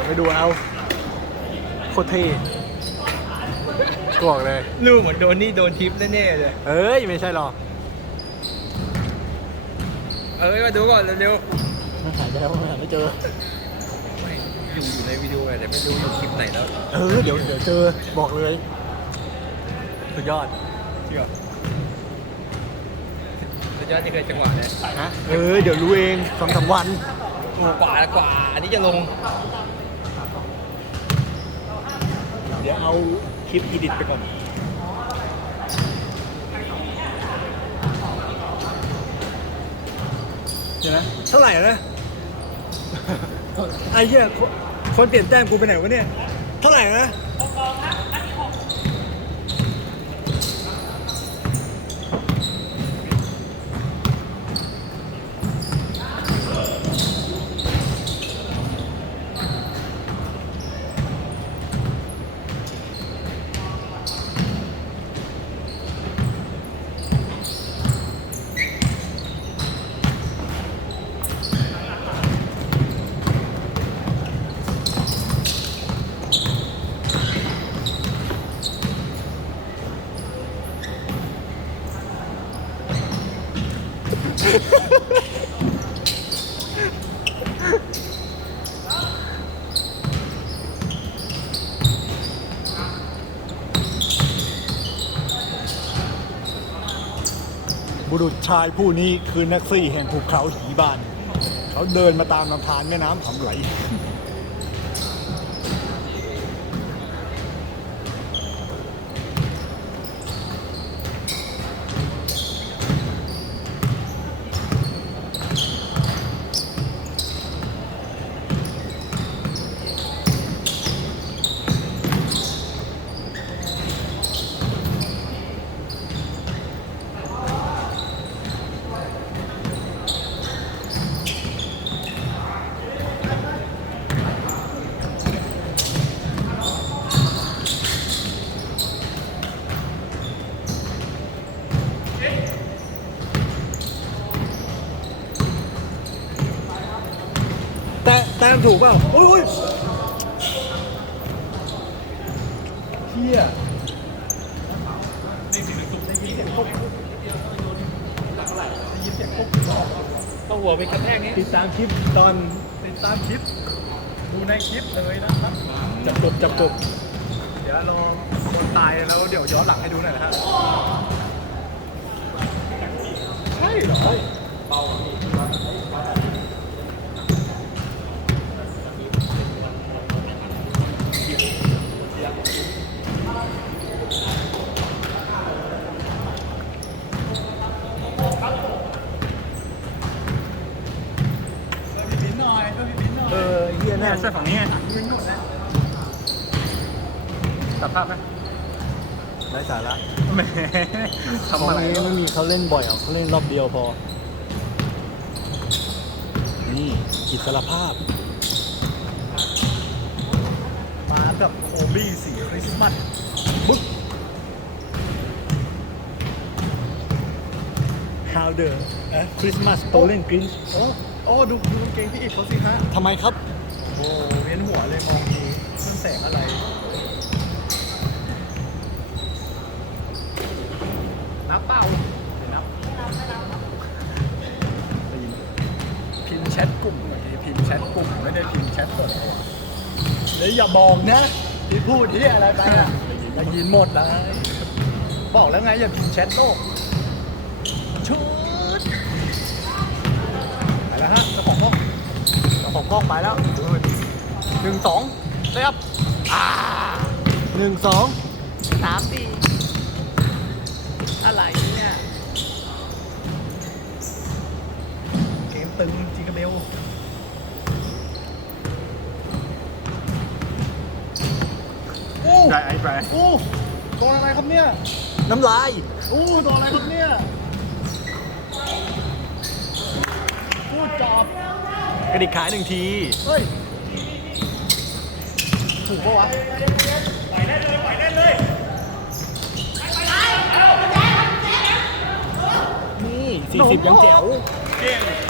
ดี๋ยวไปดูเอาโคตรเท่บอกเลย ลูกเหมือนโดนนี่โดนทิปแน่ๆเลย เอ้ย ไม่ใช่หรอกเอ้ยมาดูก่อนเร็วมันหายไปแล้วมันหาไม่เจอ ๆไม่อยู่อยู่ในวิดีโอแต่ไม่รู้อยู่คลิปไหนแล้วเออ เดี๋ยวเดี๋ยวเจอบอกเลยสุดยอดเชื่อสุดยอดที่เคยจังหวะเลยฮะเออเดี๋ยวรู้เองสองสามวัน โอ้กว่ากว่า อันนี้จะลง เดี๋ยวเอาคลิปอีดิทไปก่อนเดี๋ยวนะเท่าไหร่นะไอ้เหี้ยคนคนเปลี่ยนแต้มกูไปไหนวะเนี่ย เท่าไหร่นะ บุรุษชายผู้นี้คือนักซี่แห่งภูเขาหีบาน เขาเดินมาตามลำธารแม่น้ำขำไหล แต่แต้มถูกเปล่าโอ้ยเฮียต้องหัวไปกระแทกนี้ติดตามคลิปตอนติดตามคลิป ดูในคลิปเลยนะครับจับกบจับกบเดี๋ยวรอคนตายแล้วเดี๋ยวย้อนหลังให้ดูหน่อยนะฮะใช่เหรอ เออเฮียแน่เนี่ยช่ฝั่งนี้ไงตัดภาพไหมไร้สาระแหมตรงทำอะไร นี้ไม่มีเขาเล่นบ่อยหรอกเขาเล่นรอบเดียวพอ นี่อิสรภาพ มากับโคบี้สีคริสต์มาสบึ๊ก How the uh, Christmas stolen Grinch โอ้โอ้ดูดูกางเกงพี่อิฐเขาสิฮะ ทำไมครับ โอ้เวียนหัวเลยมองทีเครื่องแสงอะไร น้ำเปล่าเห็นน้ำพิมพ์แชทกลุ่มไอ้พิมพ์แชทกลุ่มไม่ได้พิมพ์แชทสดเดี๋ยวอย่าบอกนะที่พูดที่อะไรไปอะได้ยินหมดเลยบอกแล้วไงอย่าพิมพ์แชทโลก ชุดไปแล้วฮะเจ้าของห้องเจ้าของกล้องไปแล้วหนึ่งสองเรียบอ่าหนึ่งสองสามสี่อะไรเนี่ยเกมตึงจริงกับเบลอู้ได้ไอ้แบรอู้ตัวอะไรครับเนี่ย น้ำลายอู้ตัวอะไรครับเนี่ยูดจอบกระดิกขาหนึ่งที เฮ้ย ถูกปะวะไปแนี่สี่สิบยังแจ๋วเก่ง